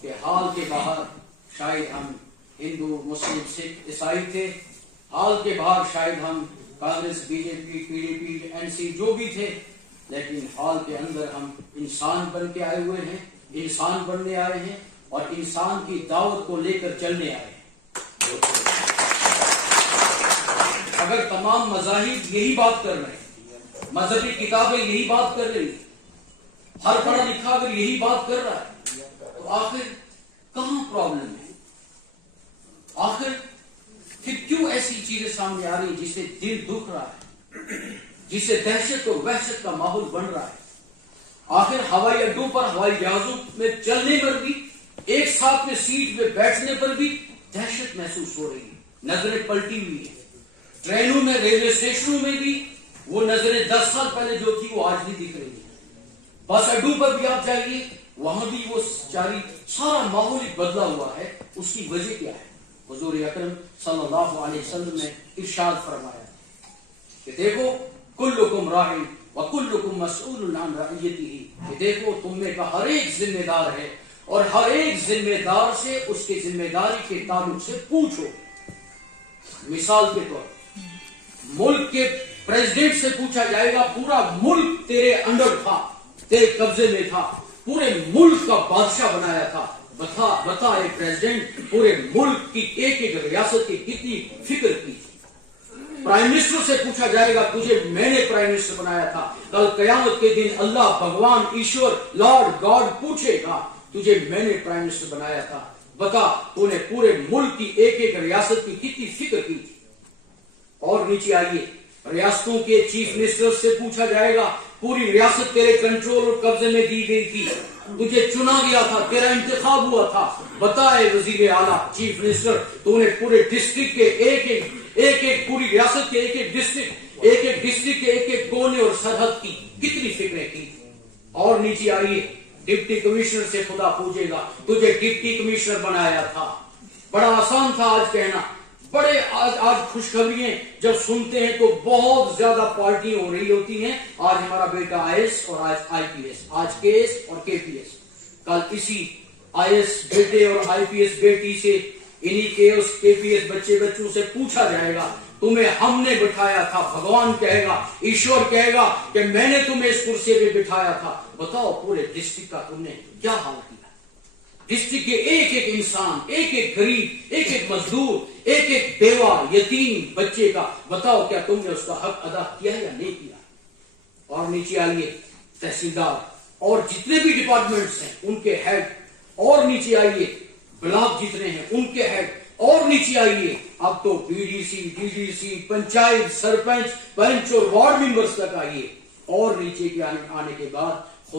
کہ ہال کے باہر شاید ہم ہندو مسلم سکھ عیسائی تھے، ہال کے باہر شاید ہم Congress B J P P D P N C جو بھی تھے، لیکن ہال کے اندر ہم انسان بن کے آئے ہوئے ہیں، انسان بننے آئے ہیں اور انسان کی دعوت کو لے کر چلنے آئے ہیں۔ اگر تمام مذاہب یہی بات کر رہے ہیں، مذہبی کتابیں یہی بات کر رہی ہیں، ہر پڑھا لکھا اگر یہی بات کر رہا ہے، تو آخر کہاں پرابلم ہے؟ آخر پھر کیوں ایسی چیزیں سامنے آ رہی ہیں جس سے دل دکھ رہا ہے، جس سے دہشت اور وحشت کا ماحول بن رہا ہے؟ آخر ہوائی اڈوں پر ہوائی جہازوں میں چلنے پر بھی، ایک ساتھ میں سیٹ میں بیٹھنے پر بھی دہشت محسوس ہو رہی ہے، نظریں پلٹی ہوئی ہیں۔ ٹرینوں میں، ریلوے اسٹیشنوں میں بھی وہ نظریں 10 سال پہلے جو تھی وہ آج بھی دکھ رہی ہے۔ بس اڈوں پر بھی آپ جائیے، وہاں بھی وہ سارا ماحول ہی بدلا ہوا ہے۔ اس کی وجہ کیا ہے؟ حضور اکرم صلی اللہ علیہ وسلم نے ارشاد فرمایا کہ دیکھو کلکم راع وکلکم مسئول عن رعیتہ، کہ دیکھو تم میں کا ہر ایک ذمہ دار ہے اور ہر ایک ذمہ دار سے اس کے ذمہ داری کے تعلق سے پوچھو۔ مثال کے طور پر ملک کے پریزیڈنٹ سے پوچھا جائے گا، پورا ملک تیرے انڈر تھا، تیرے قبضے میں تھا، پورے ملک کا بادشاہ بنایا تھا، بتا اے پریزیڈنٹ پورے ملک کی ایک ایک ریاست کی کتنی فکر کی تھی۔ پرائم منسٹر سے پوچھا جائے گا، تجھے میں نے پرائم منسٹر بنایا تھا، کل قیامت کے دن اللہ بھگوان ایشور لارڈ گاڈ پوچھے گا تجھے میں نے پرائم منسٹر بنایا تھا، بتا تو نے پورے ملک کی ایک ایک ریاست کی کتنی فکر کی تھی۔ اور نیچے آئیے، ریاستوں کے چیف منسٹر سے پوچھا جائے گا، پوری ریاست تیرے کنٹرول اور قبضے میں دی گئی تھی، تجھے چنا گیا تھا، تیرا انتخاب ہوا تھا، بتائے وزیر اعلیٰ چیف منسٹر تو نے پورے ڈسٹرکٹ کے ایک ایک پوری ریاست کے ایک ایک ڈسٹرکٹ کے ایک ایک کونے اور سرحد کی کتنی فکریں کی تھی۔ اور نیچے آئیے، ڈپٹی کمشنر سے خدا پوچھے گا، تجھے ڈپٹی کمشنر بنایا تھا، بڑا آسان تھا آج کہنا، بڑے آج خوشخبریاں جب سنتے ہیں تو بہت زیادہ پارٹیاں ہو رہی ہوتی ہیں، آج ہمارا بیٹا آئی ایس اور آج آئی پی ایس، آج کے ایس اور کے پی ایس، کل اسی آئی ایس بیٹے اور آئی پی ایس بیٹی سے، انہی کے پی ایس بچوں سے پوچھا جائے گا تمہیں ہم نے بٹھایا تھا، بھگوان کہے گا، ایشور کہے گا کہ میں نے تمہیں اس کرسی پہ بٹھایا تھا، بتاؤ پورے ڈسٹرکٹ کا تم نے کیا حال کیا؟ ڈسٹرکٹ کے ایک ایک انسان، ایک ایک غریب، ایک ایک مزدور، ایک ایک بیوہ یتیم بچے کا، بتاؤ کیا تم نے اس کا حق ادا کیا یا نہیں کیا؟ اور نیچے آئیے، تحصیلدار اور جتنے بھی ڈپارٹمنٹس ہیں ان کے ہیڈ، اور نیچے آئیے بلاک جتنے ہیں ان کے ہیڈ، اور نیچے آئیے اب تو B D C, D D C, panchayat, sarpanch, panch اور وارڈ ممبرس تک آئیے، اور نیچے کے آنے کے بعد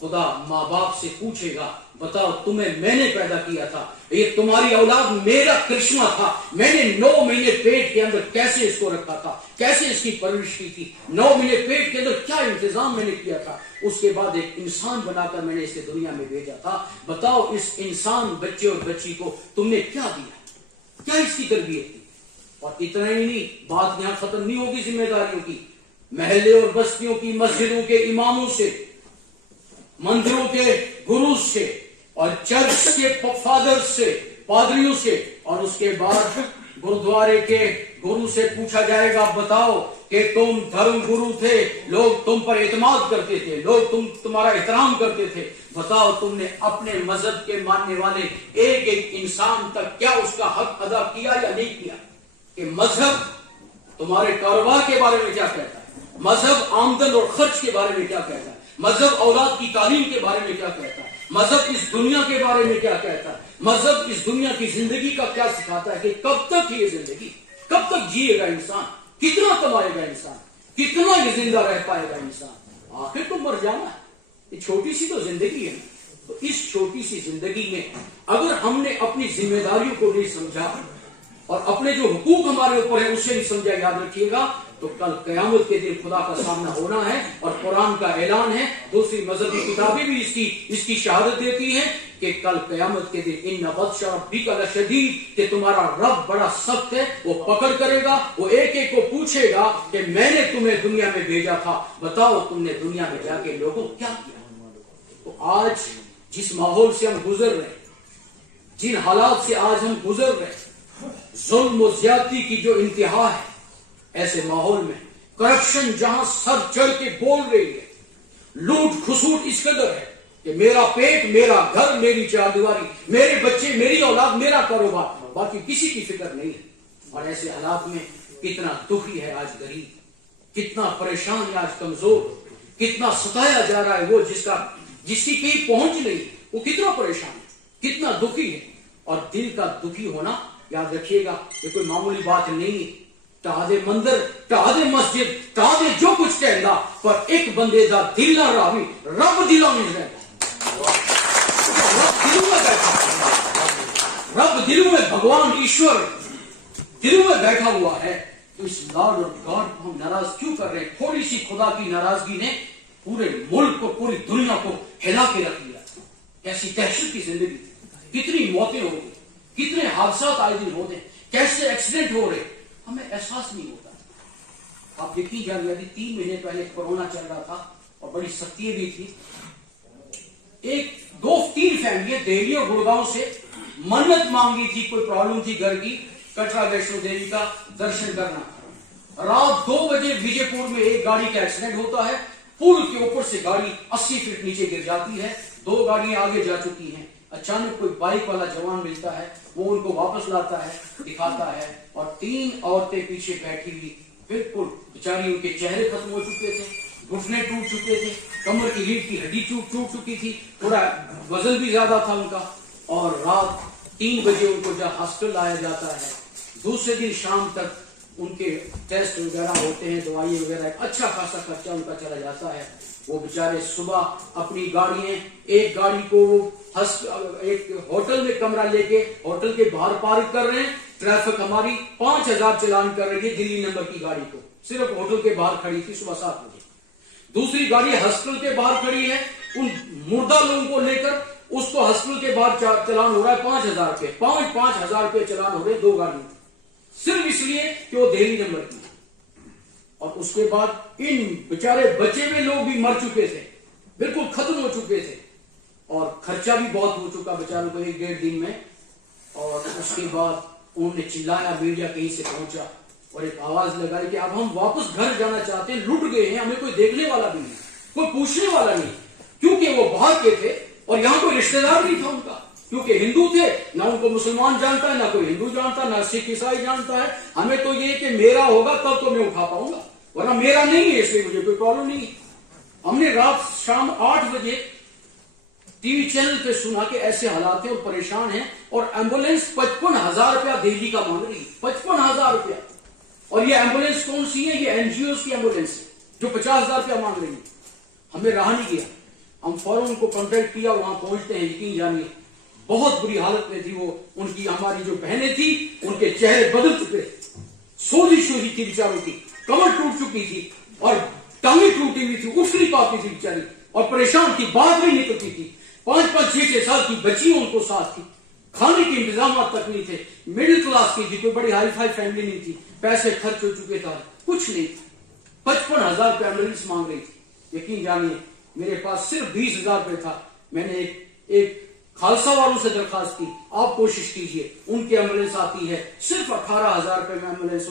خدا ماں باپ سے پوچھے گا، بتاؤ تمہیں میں نے پیدا کیا تھا، یہ تمہاری اولاد میرا کرشمہ تھا، میں نے 9 مہینے پیٹ کے اندر کیسے اس کو رکھا تھا، کیسے اس کی پرورش کی تھی، 9 مہینے پیٹ کے اندر کیا انتظام میں نے کیا تھا، اس کے بعد ایک انسان بنا کر میں نے اسے دنیا میں بھیجا تھا، بتاؤ اس انسان بچے اور بچی کو تم نے کیا دیا، کیا اس کی تربیت کی؟ اور اتنا ہی نہیں، بات یہاں ختم نہیں ہوگی ذمہ داریوں کی، محلے اور بستیوں کی مسجدوں کے اماموں سے، مندروں کے گروز سے اور چرچ کے فادر سے، پادریوں سے، اور اس کے بعد گردوارے کے گرو سے پوچھا جائے گا، بتاؤ کہ تم دھرم گرو تھے، لوگ تم پر اعتماد کرتے تھے، لوگ تمہارا احترام کرتے تھے، بتاؤ تم نے اپنے مذہب کے ماننے والے ایک ایک انسان تک کیا اس کا حق ادا کیا یا نہیں کیا؟ کہ مذہب تمہارے کاروبار کے بارے میں کیا کہتا ہے، مذہب آمدن اور خرچ کے بارے میں کیا کہتا ہے، مذہب اولاد کی تعلیم کے بارے میں کیا کہتا ہے، مذہب اس دنیا کے بارے میں کیا کہتا ہے، مذہب اس دنیا کی زندگی کا کیا سکھاتا ہے، کہ کب تک یہ زندگی، کب تک جیے گا انسان، کتنا کمائے گا انسان، کتنا یہ زندہ رہ پائے گا انسان، آخر تو مر جانا ہے، یہ چھوٹی سی تو زندگی ہے، تو اس چھوٹی سی زندگی میں اگر ہم نے اپنی ذمہ داریوں کو نہیں سمجھا اور اپنے جو حقوق ہمارے اوپر ہیں اسے نہیں سمجھا، یاد رکھیے گا تو کل قیامت کے دن خدا کا سامنا ہونا ہے، اور قرآن کا اعلان ہے، دوسری مذہبی کتابیں بھی اس کی شہادت دیتی ہیں کہ کل قیامت کے دن ان بطش ربک لشدید، کہ تمہارا رب بڑا سخت ہے، وہ پکڑ کرے گا، وہ ایک ایک کو پوچھے گا کہ میں نے تمہیں دنیا میں بھیجا تھا، بتاؤ تم نے دنیا میں جا کے لوگوں کیا کیا۔ تو آج جس ماحول سے ہم گزر رہے ہیں، جن حالات سے آج ہم گزر رہے ہیں، ظلم و زیادتی کی جو انتہا ہے، ایسے ماحول میں کرپشن جہاں سر چڑھ کے بول رہی ہے، لوٹ کھسوٹ اس قدر ہے کہ میرا پیٹ، میرا گھر، میری چار دیواری، میرے بچے، میری اولاد، میرا کاروبار، باقی کسی کی فکر نہیں ہے۔ اور ایسے حالات میں کتنا دکھی ہے آج غریب، کتنا پریشان ہے آج کمزور، کتنا ستایا جا رہا ہے وہ جس کی کہیں پہنچ نہیں، وہ کتنا پریشان ہے، کتنا دکھی ہے۔ اور دل کا دکھی ہونا، یاد رکھیے گا، یہ کوئی معمولی بات نہیں ہے۔ ٹہا دے مندر، ٹہا دے مسجد، ٹہا دے جو کچھ کہنا، پر ایک بندے دا دل نہ راوی، رب دلوں میں رہتا، رب دلوں میں بیٹھا، رب دلوں میں، بھگوان ایشور دلوں میں بیٹھا ہوا ہے۔ تو اس لارڈ اور گاڈ کو ہم ناراض کیوں کر رہے ہیں؟ تھوڑی سی خدا کی ناراضگی نے پورے ملک کو، پوری دنیا کو ہلا کے رکھ دیا۔ کیسی دہشت کی زندگی، کتنی موتیں ہو گئی، کتنے حادثات آئے دن ہوتے ہیں، کیسے ایکسیڈنٹ ہو رہے، ہمیں احساس نہیں ہوتا۔ آپ دیکھیے جب 3 مہینے پہلے کورونا چل رہا تھا اور بڑی سختیاں بھی تھی، 2-3 فیملیاں دہلی اور گڑگاؤں سے منت مانگی تھی، کوئی پرابلم تھی گھر کی، کٹرا ویشنو دیوی کا درشن کرنا۔ رات 2 بجے وجے پور میں ایک گاڑی کا ایکسیڈنٹ ہوتا ہے، پل کے اوپر سے گاڑی 80 فٹ نیچے گر جاتی ہے، 2 گاڑیاں آگے جا چکی ہیں۔ اچانک کوئی بائک والا جوان ملتا ہے، وہ ان کو واپس لاتا ہے، دکھاتا ہے، اور 3 عورتیں پیچھے بیٹھی ہوئی، بالکل بیچاری، ان کے چہرے ختم ہو چکے تھے، گھٹنے ٹوٹ چکے تھے، کمر کی ریڑھ کی ہڈی ٹوٹ چکی تھی، تھوڑا وزن بھی زیادہ تھا ان کا۔ اور رات 3 بجے ان کو جب ہاسپٹل لایا جاتا ہے، دوسرے دن شام تک ان کے ٹیسٹ وغیرہ ہوتے ہیں، دوائی وغیرہ، اچھا خاصا خرچہ ان کا چلا جاتا ہے۔ وہ بیچارے صبح اپنی گاڑیاں، ایک گاڑی کو وہ ایک ہوٹل میں کمرہ لے کے ہوٹل کے باہر پارک کر رہے ہیں، ٹریفک ہماری 5000 چلان کر رہی ہے دلی نمبر کی گاڑی کو، صرف ہوٹل کے باہر کھڑی تھی صبح 7 بجے۔ دوسری گاڑی ہاسپٹل کے باہر کھڑی ہے، ان مردہ لوگوں کو لے کر، اس کو ہاسپٹل کے باہر چلان ہو رہا ہے 5000 روپے، 5,000 روپے چلان ہو رہے ہیں 2 گاڑیوں، صرف اس لیے کہ وہ دہلی نمبر کی۔ اور اس کے بعد ان بیچارے بچے ہوئے لوگ بھی مر چکے تھے، بالکل ختم ہو چکے تھے، اور خرچہ بھی بہت ہو چکا بیچاروں کو 1-1.5 دن میں۔ اور اس کے بعد انہوں نے چلایا، میڈیا کہیں سے پہنچا اور ایک آواز لگائی کہ اب ہم واپس گھر جانا چاہتے ہیں، لٹ گئے ہیں، ہمیں کوئی دیکھنے والا بھی نہیں، کوئی پوچھنے والا نہیں، کیونکہ وہ باہر کے تھے اور یہاں کوئی رشتہ دار نہیں تھا ان کا، کیونکہ ہندو تھے، نہ ان کو مسلمان جانتا ہے، نہ کوئی ہندو جانتا، نہ سکھ عیسائی جانتا ہے۔ ہمیں تو یہ کہ میرا ہوگا تب تو میں اٹھا پاؤں گا، ورنہ میرا نہیں ہے، اس لیے مجھے کوئی پرابلم نہیں ہے۔ ہم نے رات شام 8 بجے ٹی وی چینل پہ سنا کہ ایسے حالات ہیں اور پریشان ہیں، اور ایمبولینس 55,000 روپیہ دہلی کا مانگ رہی ہے، 55,000 روپیہ۔ اور یہ ایمبولینس کون سی ہے؟ یہ NGOs کی ایمبولینس ہے جو 50,000 روپیہ مانگ رہی ہے۔ ہمیں رہا نہیں گیا، ہم فوراً ان کو کانٹیکٹ کیا، وہاں پہنچتے ہیں، یقین جانیے بہت بری حالت میں تھی وہ، ان کی ہماری جو بہنیں تھی ان کے چہرے بدل چکے تھے، سوزی تھی بیچاروں کی، کمر ٹوٹ چکی تھی اور ٹانگیں ٹوٹی ہوئی تھی، اٹھ نہیں پاتی تھی بیچاری، اور پریشان تھی، بات نہیں نکلتی تھی، 5-5, 6-6 سال کی بچی ان کو ساتھ تھی، کھانے کے انتظامات تک نہیں تھے، مڈل کلاس کی تھی، کوئی بڑی ہائی فائی فیملی نہیں تھی، پیسے خرچ ہو چکے تھے، کچھ نہیں، 55,000 روپے ایمبولینس مانگ رہی تھی۔ یقین جانیے میرے پاس صرف 20,000 روپے تھا، میں نے ایک خالصہ والوں سے درخواست کی، آپ کوشش کیجئے، ان کی ایمبولینس آتی ہے، صرف 18,000 روپے میں ایمبولینس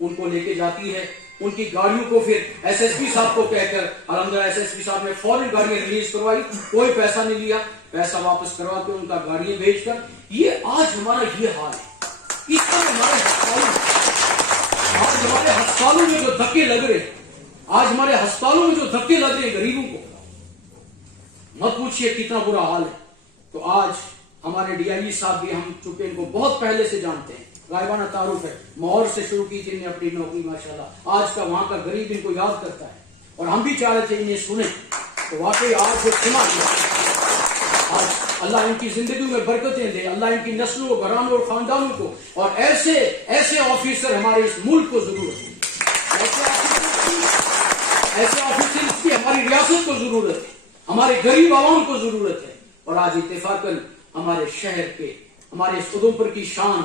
ان کو لے کے جاتی ہے، ان کی گاڑیوں کو پھر SSP صاحب کو کہہ کر، الحمدللہ SSP صاحب نے فوراً گاڑیاں ریلیز کروائی، کوئی پیسہ نہیں لیا، پیسہ واپس کروا کے ان کا گاڑیاں بھیج کر۔ یہ آج ہمارا یہ حال ہے، اس طرح ہمارے ہسپتالوں میں جو دھکے لگ رہے ہیں، آج ہمارے ہسپتالوں میں جو دھکے لگ رہے ہیں غریبوں کو، مت پوچھئے کتنا برا حال ہے۔ تو آج ہمارے DIG صاحب بھی، ہم چونکہ ان کو بہت پہلے سے جانتے ہیں، غائبانہ تعارف ہے، ماحول سے شروع کی تھی انہیں اپنی نوکری، ماشاءاللہ آج کا وہاں کا غریب ان کو یاد کرتا ہے، اور ہم بھی چاہ رہے تھے انہیں سنیں، تو واقعی آج جو سنا کیا، آج اللہ ان کی زندگی میں برکتیں دے، اللہ ان کی نسلوں، گھرانوں اور خاندانوں کو، اور ایسے آفیسر ہمارے اس ملک کو ضرورت ہے، ایسے آفیسر اس کی ہماری ریاست کو ضرورت ہے، ہمارے غریب عوام کو ضرورت ہے۔ اور آج اتفاقاً ہمارے شہر کے، ہمارے ادھمپور کی شان،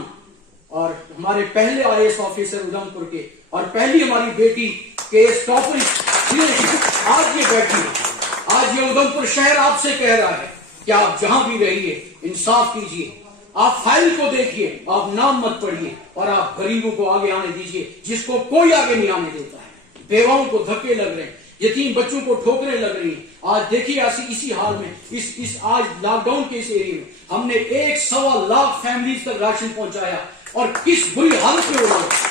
اور ہمارے پہلے IAS آفیسر ادھمپور کے، اور پہلی ہماری بیٹی KS ٹاپر آج یہ بیٹھی ہے، آج یہ ادھمپور شہر آپ سے کہہ رہا ہے کہ آپ جہاں بھی رہیے انصاف کیجیے، آپ فائل کو دیکھیے, آپ نام مت پڑھیے, اور آپ غریبوں کو آگے آنے دیجیے جس کو کوئی آگے نہیں آنے دیتا ہے. بیواؤں کو دھکے لگ رہے ہیں, یتیم بچوں کو ٹھوکریں لگ رہی ہیں. آج دیکھیے اسی حال میں اس آج لاک ڈاؤن کے اس ایریے میں ہم نے 1.25 لاکھ فیملیز تک راشن پہنچایا, اور کس بری حالت میں ہو رہا ہے.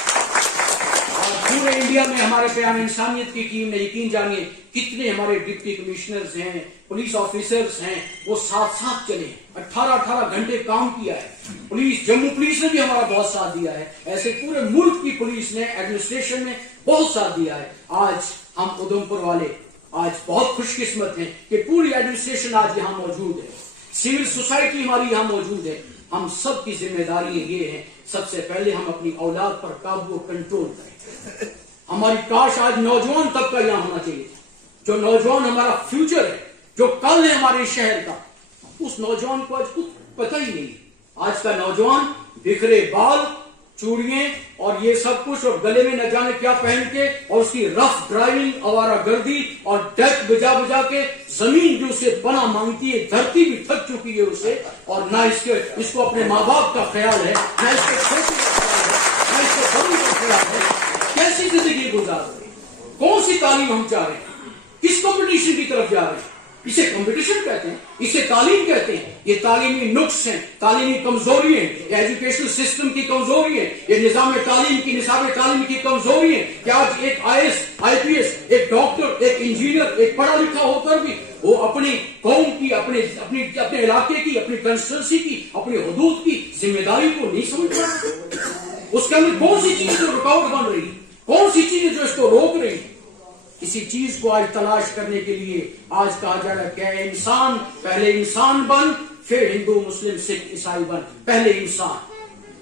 پورے انڈیا میں ہمارے پیام انسانیت کی ٹیم نے, یقین جانیے کتنے ہمارے ڈپٹی کمشنرز ہیں, پولیس آفیسرز ہیں, وہ ساتھ چلے, 18 گھنٹے کام کیا ہے. پولیس, جموں پولیس نے بھی ہمارا بہت ساتھ دیا ہے. ایسے پورے ملک کی پولیس نے, ایڈمنسٹریشن نے بہت ساتھ دیا ہے. آج ہم ادھمپور والے آج بہت خوش قسمت ہیں کہ پوری ایڈمنسٹریشن آج یہاں موجود ہے, سول سوسائٹی ہماری یہاں موجود ہے. ہم سب کی ذمہ داری یہ ہے, سب سے پہلے ہم اپنی اولاد پر قابو و کنٹرول کریں. ہماری کاش آج نوجوان طبقہ یہاں ہونا چاہیے. جو نوجوان ہمارا فیوچر ہے, جو کل ہے ہمارے شہر کا, اس نوجوان کو آج کچھ پتہ ہی نہیں. آج کا نوجوان بکھرے بال, چوڑیاں اور یہ سب کچھ, اور گلے میں نہ جانے کیا پہن کے, اور اس کی رف ڈرائیونگ, آوارہ گردی اور ڈیک بجا کے زمین جو اسے بنا مانگتی ہے, دھرتی بھی تھک چکی ہے اسے, اور نہ اس کو اپنے ماں باپ کا خیال ہے, نہ اس کو چھوٹے کا خیال ہے, نہ اس کو بڑی کا خیال ہے. کیسی زندگی گزار رہے ہیں, کون سی تعلیم ہم چاہ رہے ہیں, کس کمپٹیشن کی طرف جا رہے ہیں. اسے کمپٹیشن کہتے ہیں, اسے تعلیم کہتے ہیں. یہ تعلیمی نقص ہیں, تعلیمی کمزوری ہیں, یہ ایجوکیشن سسٹم کی کمزوری ہے, یہ نظام تعلیم کی, نصاب تعلیم کی کمزوری ہے کہ آج ایک IAS, IPS, ایک ڈاکٹر, ایک انجینئر, ایک پڑھا لکھا ہو کر بھی وہ اپنی قوم کی, اپنے علاقے کی, اپنی کنسٹیٹوئنسی کی, اپنی حدود کی ذمہ داری کو نہیں سمجھ پا. اس کے اندر کون سی چیز جو رکاوٹ بن رہی ہے, کون سی چیز جو اس کو روک رہی ہے. اسی چیز کو آج تلاش کرنے کے لیے آج کہا جا رہا ہے کہ انسان, پہلے انسان بن, پھر ہندو, مسلم, سکھ, عیسائی بن. پہلے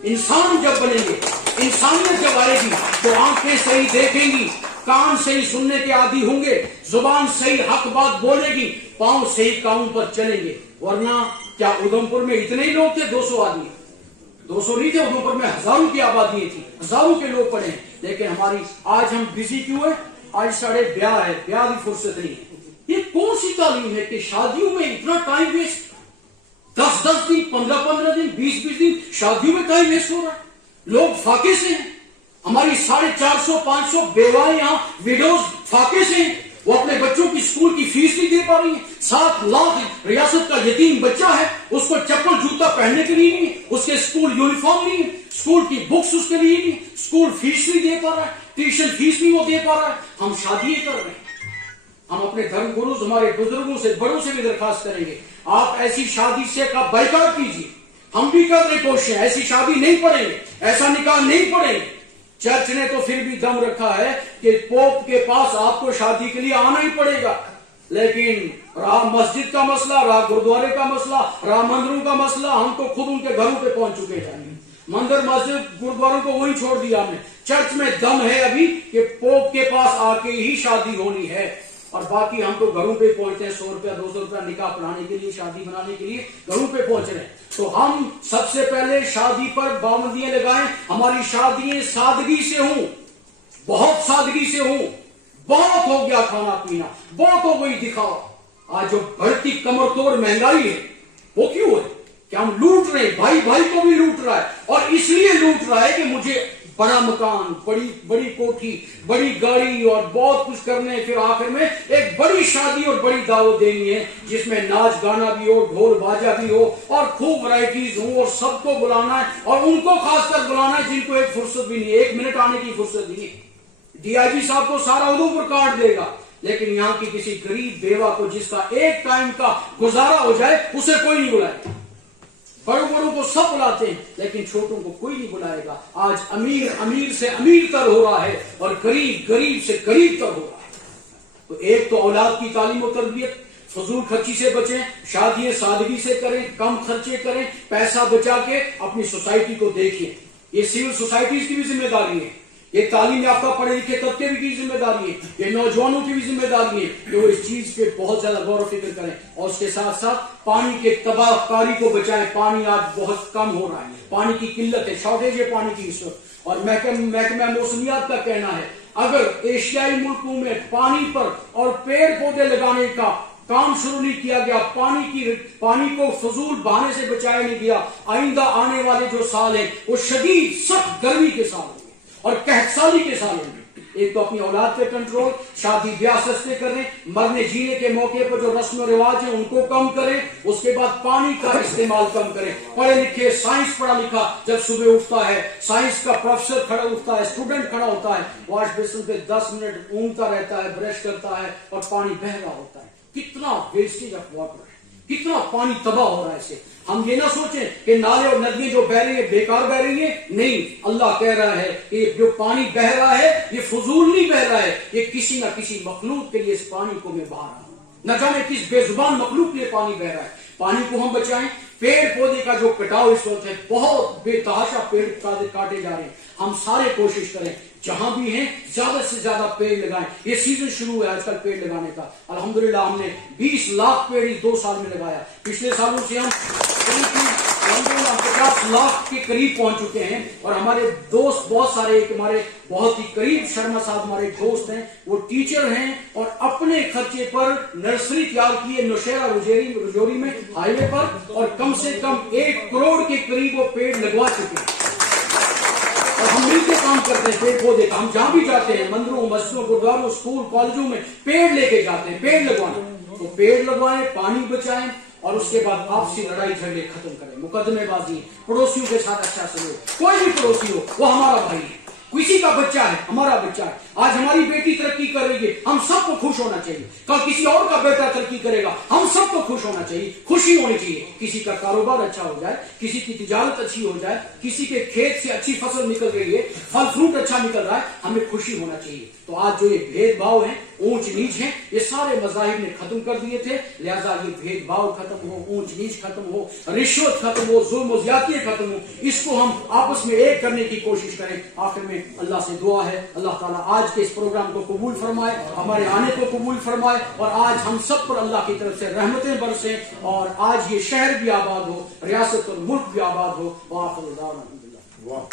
انسان جب بنیں گے, انسانیت جب آئے گی تو آنکھیں صحیح دیکھیں گی, کان صحیح سننے کے عادی ہوں گے, زبان صحیح حق بات بولے گی, پاؤں صحیح کام پر چلیں گے. ورنہ کیا ادھمپور میں اتنے ہی لوگ تھے؟ 200 آدمی, 200 نہیں تھے ادھمپور میں, ہزاروں کی آبادی تھی, ہزاروں کے لوگ پڑھے ہیں. لیکن ہماری آج ہم بزی کیوں ہے؟ آج ساڑھے بیاہ ہے, بیاہ کی فرصت نہیں. یہ کون سی تعلیم ہے کہ شادیوں میں اتنا ٹائم ویسٹ, 10 دن, 15 دن, 20 دن شادیوں میں ٹائم ویسٹ ہو رہا ہے. لوگ فاقے سے ہیں, ہماری 450-500 بیوائیں یہاں ویڈوز فاقے سے ہیں. وہ اپنے بچوں کی اسکول کی فیس نہیں دے پا رہی ہیں. 7 لاکھ ریاست کا یتیم بچہ ہے, اس کو چپل جوتا پہننے کے لیے نہیں, اس کے اسکول یونیفارم نہیں ہے, اسکول کی بکس اس کے لیے نہیں, اسکول فیس نہیں دے پا رہا ہے, ٹیوشن فیس نہیں وہ دے پا رہا ہے. ہم شادی کر رہے ہیں. ہم اپنے دھرم گروز, ہمارے بزرگوں سے, بڑوں سے بھی درخواست کریں گے, آپ ایسی شادی سے کا بائیکاٹ کیجیے. ہم بھی کر رہے کوششیں, ایسی شادی نہیں پڑھیں گے, ایسا نکاح نہیں پڑھیں گے. چرچ نے تو پھر بھی دم رکھا ہے کہ پوپ کے پاس آپ کو شادی کے لیے آنا ہی پڑے گا. لیکن رہا مسجد کا مسئلہ, رہا گردوارے کا مسئلہ, رہا مندروں کا مسئلہ, ہم تو خود ان کے گھروں پہ پہنچ چکے ہیں. مندر, مسجد, گردواروں کو وہی چھوڑ دیا ہم نے. چرچ میں دم ہے ابھی کہ پوپ کے پاس آ کے ہی شادی ہونی ہے, اور باقی ہم تو گھروں پہ پہنچتے ہیں. 100 روپیہ 200 روپیہ نکاح پڑھانے کے لیے, شادی بنانے کے لیے گھروں پہ پہنچ رہے ہیں. تو ہم سب سے پہلے شادی پر پابندیاں لگائیں. ہماری شادیاں سادگی سے ہوں, بہت سادگی سے ہوں. بہت ہو گیا کھانا پینا, بہت ہو گئی دکھاوا. آج جو بڑھتی کمر توڑ مہنگائی ہے وہ کیوں ہے؟ کہ ہم لوٹ رہے ہیں, بھائی بھائی کو بھی لوٹ رہا ہے, اور اس لیے لوٹ رہا ہے کہ مجھے بڑا مکان, بڑی کوٹھی, بڑی گاڑی اور بہت کچھ کرنے, پھر آخر میں ایک بڑی شادی اور بڑی دعوت دینی ہے جس میں ناچ گانا بھی ہو, ڈھول باجا بھی ہو, اور خوب ورائٹیز ہوں, اور سب کو بلانا ہے, اور ان کو خاص کر بلانا ہے جن کو ایک فرصت بھی نہیں ہے, 1 منٹ آنے کی فرصت نہیں ہے. DIG صاحب کو سارا ادھمپور کاٹ دے گا, لیکن یہاں کی کسی غریب بیوہ کو جس کا ایک ٹائم کا گزارا ہو جائے اسے کوئی نہیں بلائے. بڑوں کو سب بلاتے ہیں لیکن چھوٹوں کو کوئی نہیں بلائے گا. آج امیر سے امیر تر ہو رہا ہے, اور غریب سے غریب تر ہو رہا ہے. تو ایک تو اولاد کی تعلیم و تربیت, فضول خرچی سے بچیں, شادیاں سادگی سے کریں, کم خرچے کریں, پیسہ بچا کے اپنی سوسائٹی کو دیکھیں. یہ سول سوسائٹیز کی بھی ذمہ داری ہے, یہ تعلیم یافتہ پڑھے لکھے طبقے کی ذمہ داری ہے, یہ نوجوانوں کی بھی ذمہ داری ہے کہ وہ اس چیز پہ بہت زیادہ غور و فکر کریں. اور اس کے ساتھ ساتھ پانی کے تباہ کاری کو بچائیں. پانی آج بہت کم ہو رہا ہے, پانی کی قلت ہے, شارٹیج ہے پانی کی اس وقت. اور محکمہ موسمیات کا کہنا ہے اگر ایشیائی ملکوں میں پانی پر اور پیڑ پودے لگانے کا کام شروع نہیں کیا گیا، پانی کو فضول بہانے سے بچایا نہیں گیا، آئندہ آنے والے جو سال ہیں وہ شدید سخت گرمی کے سال ہوں گے اور قحط سالی کے سال ہوں گے۔ ایک تو اپنی اولاد پہ کنٹرول، شادی بیاہ سستے کریں، مرنے جینے کے موقع پر جو رسم و رواج ہیں ان کو کم کریں، اس کے بعد پانی کا استعمال کم کریں۔ پڑھے لکھے، سائنس پڑھا لکھا جب صبح اٹھتا ہے، سائنس کا پروفیسر کھڑا اٹھتا ہے، اسٹوڈنٹ کھڑا ہوتا ہے، واش بیسن پہ 10 منٹ اونگتا رہتا ہے، برش کرتا ہے اور پانی بہہ رہا ہوتا ہے۔ کتنا ویسٹیج آف واٹر ہے، کتنا پانی تباہ ہو رہا ہے اس سے۔ ہم یہ نہ سوچیں کہ نالے اور ندیاں جو بہ رہی ہیں بیکار بہ رہی ہیں، نہیں، اللہ کہہ رہا ہے کہ جو پانی بہ رہا ہے یہ فضول نہیں بہ رہا ہے، یہ کسی نہ کسی مخلوق کے لیے اس پانی کو میں بہا رہا ہوں، نہ جانے کس بے زبان مخلوق کے لیے پانی بہ رہا ہے۔ پانی کو ہم بچائیں۔ پیڑ پودے کا جو کٹاؤ اس وقت ہے، بہت بے تحاشا پیڑ کاٹے جا رہے ہیں، ہم سارے کوشش کریں جہاں بھی ہیں زیادہ سے زیادہ پیڑ لگائیں۔ یہ سیزن شروع ہے آج کل پیڑ لگانے کا، الحمدللہ ہم نے 20 لاکھ پیڑ اس 2 سال میں لگایا۔ پچھلے سالوں سے ہم 50 لاکھ کے قریب پہنچ چکے ہیں، اور ہمارے دوست بہت سارے، ہمارے بہت ہی قریب شرما صاحب ہمارے دوست ہیں، وہ ٹیچر ہیں اور اپنے خرچے پر نرسری تیار کی ہے نوشہرہ رجوری میں ہائی وے پر، اور کم سے کم 1 کروڑ کے قریب وہ پیڑ لگوا چکے ہیں۔ اور ہم مل کے کام کرتے ہیں پیڑ پودے کا، ہم جہاں بھی جاتے ہیں، مندروں، مسجدوں، گردواروں، اسکول، کالجوں میں پیڑ لے کے جاتے ہیں، پیڑ لگوانے۔ تو پیڑ لگوائیں، پانی بچائیں، اور اس کے بعد آپسی لڑائی جھگڑے ختم کریں، مقدمے بازی، پڑوسیوں کے ساتھ اچھا سلوک۔ کوئی بھی پڑوسی ہو وہ ہمارا بھائی ہے، کسی کا بچہ ہے ہمارا بچہ ہے۔ آج ہماری بیٹی ترقی کر رہی ہے، ہم سب کو خوش ہونا چاہیے۔ کل کسی اور کا بیٹا ترقی کرے گا، ہم سب کو خوش ہونا چاہیے، خوشی ہونی چاہیے۔ کسی کا کاروبار اچھا ہو جائے، کسی کی تجارت اچھی ہو جائے، کسی کے کھیت سے اچھی فصل نکل رہی ہے، پھل فروٹ اچھا نکل رہا ہے، ہمیں خوشی ہونا چاہیے۔ تو آج جو یہ بھید بھاؤ ہیں، اونچ نیچ ہیں، یہ سارے مذاہب نے ختم کر دیے تھے، لہذا یہ بھید بھاؤ ختم ہو، اونچ نیچ ختم ہو، رشوت ختم ہو، ظلم و زیادتیاں ختم ہو، اس کو ہم آپس میں ایک کرنے کی کوشش کریں۔ آخر میں اللہ سے دعا ہے اللہ تعالیٰ آج کے اس پروگرام کو قبول فرمائے، ہمارے آنے کو قبول فرمائے، اور آج ہم سب پر اللہ کی طرف سے رحمتیں برسیں، اور آج یہ شہر بھی آباد ہو، ریاست اور ملک بھی آباد ہو۔ وآخر دعوانا الحمدللہ۔